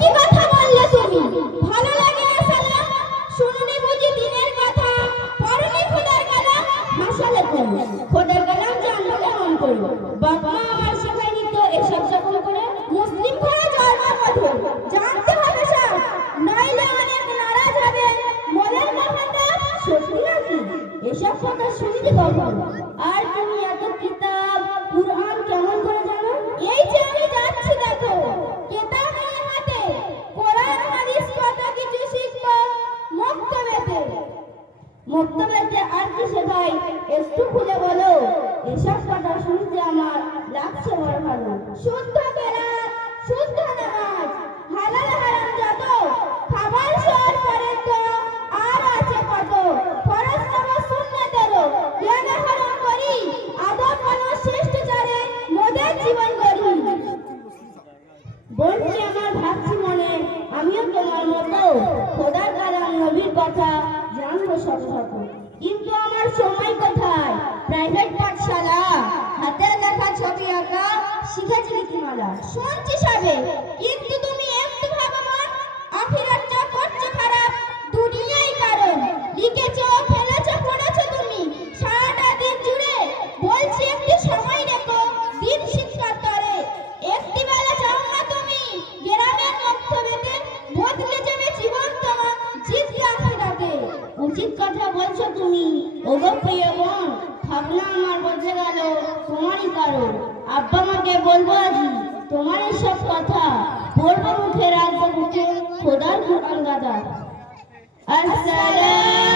কি কথা বললে তুমি? ভালো লাগে না সালাম? শুনুনি বুঝি দিনের কথা? পড়নি খোদার কালাম? মাশাআল্লাহ করো, খোদার কালাম জানবো কেমন করে? বাপ মা আমার শেখায়নি তো এসব যখন করে। মুসলিম ঘরে জন্ম কঠোর, জানতে হবে সব, নইলে অনেক নারাজ হবে মনের কথাটা। সত্যি নাকি? এসব কথা শুনতে কখন? আর তুমি এত কিতাব কুরআন কেমন করে জানো? এই যে আমি যাচ্ছি দেখো, কিতাব নিয়ে হাতে, কোরআন হাদিস কত কিছু শিখবো মক্তবেতে। মক্তবেতে আর কি শেখাই একটু খুলে বলো। এসব কথা শুনতে আমার লাগছে বড় ভালো। শুদ্ধ কেরাত, শুদ্ধ নামাজ, হালাল হারাম যত, খাবার শোয়ার পরে তো আর আছে কত। ফরজ নামাজ সুন্নতেরও জ্ঞান আহরণ করি, আদব মানুষ শিষ্টাচারে মোদের জীবন গড়ি। বলছি আমার ভাবছি মনে, আমিও তোমার মতো খোদার কালাম নবীর কথা জানবো শত শত। কিন্তু আমার সময় কোথায়? প্রাইভেট পাঠশালা, হাতের লেখা ছবি আঁকা, শিখেছি নীতিমালা, শুনছি সবে। কিন্তু তুমি একটু ভাবো মন, আখিরাতটা করছো খারাপ, দুনিয়াই কারণ। লিখেছো, ফেলেছো, পড়েছো তুমি সারাটা দিন জুড়ে। বলছি একটু সময় রেখো দিন শিক্ষার তরে। একটি বেলা যাও না তুমি গ্রামের মক্তবেতে, বদলে যাবে জীবন তোমার, জিতবে আখিরাতে। উচিত কথা বলছো তুমি ওগো প্রিয় বোন, ভাবনা আমার বদলে গেল তোমারই কারণ। আব্বা মাকে বলবো আজই তোমার সব কথা, পড়বো মুখে রাখবো বুকে খোদার কোরআন গাদা। আসসালাম।